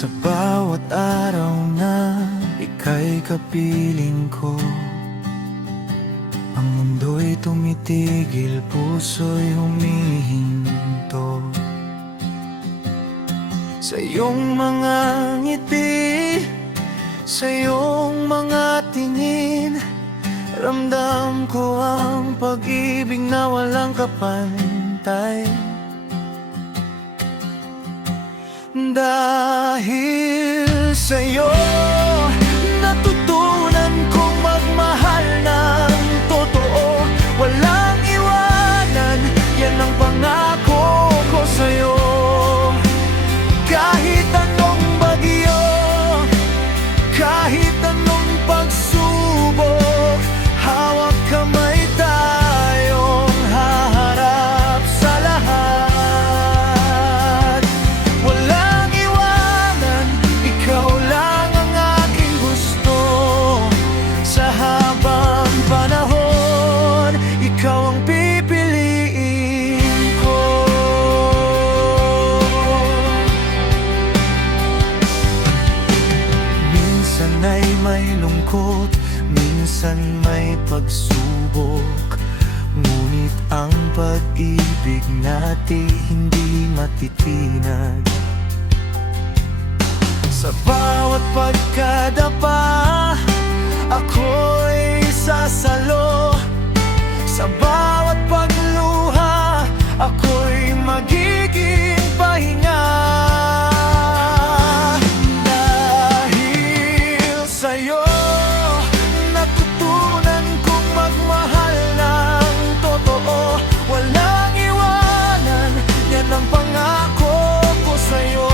Sa bawat araw na ika'y kapiling ko, ang mundo'y tumitigil, puso'y humihinto. Sa iyong mga ngiti, sa iyong mga tingin, ramdam ko ang pag-ibig na walang kapantay. Dahil sa'yo, natutunan kong magmahal ng totoo. Walang iwanan, yan ang pangako ko sa'yo. Kahit anong bagyo, kahit anong pagsubok, hawak kamay tayong haharap sa lahat. Walang iwanan, ikaw lang ang aking gusto. Sa habang panahon, ikaw ang pipiliin ko. Minsan ay may lungkot, minsan may pagsubok, ngunit ang pag-ibig natin hindi matitinag. Sa bawat pagkadapa, ako'y sasalo. Sa bawat pagluha, ako'y magiging pahinga. Dahil sa'yo, natutunan kong magmahal ng totoo. Walang iwanan, yan ang pangako ko sa'yo.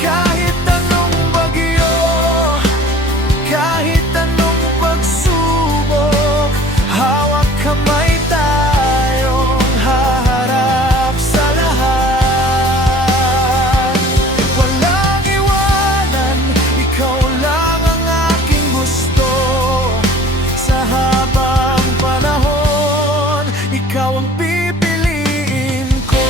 Kahit anong bagyo, kahit anong pagsubok, hawak kamay tayong haharap sa lahat. Walang iwanan, ikaw lang ang aking gusto. Sa habang panahon, ikaw ang pipiliin ko.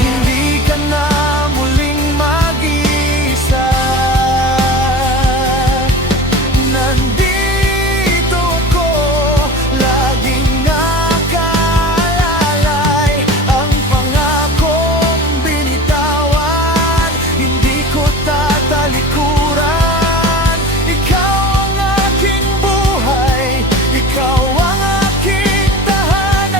Hindi ka na muling mag-iisa. Nandito ako, laging nakaalalay. Ang pangakong binitawan, hindi ko tatalikuran. Ikaw ang aking buhay, ikaw ang aking tahanan.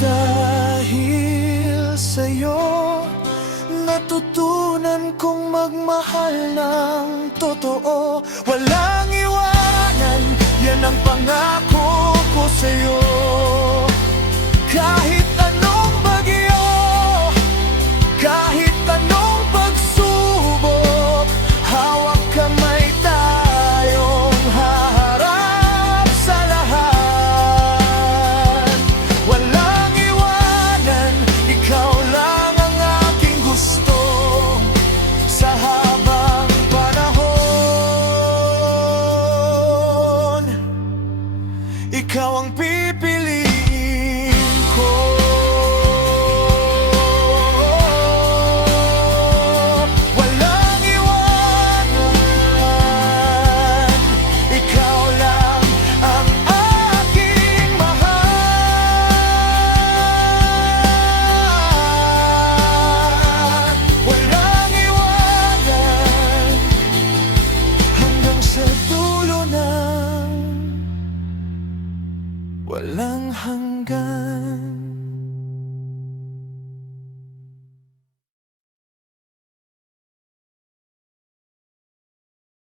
Dahil sa'yo, natutunan kong magmahal ng totoo. Walang iwanan, yan ang pangako ko sa'yo. Kahit anong bagyo, kahit anong pagsubok, hawak kamay tayong haharap sa lahat. Walang iwanan, ikaw lang ang aking gusto. Sa habang panahon, ikaw ang pipiliin ko. Walang iwanan, ikaw lang ang aking mahal. Walang iwanan, hanggang sa dulo ng walang hanggan.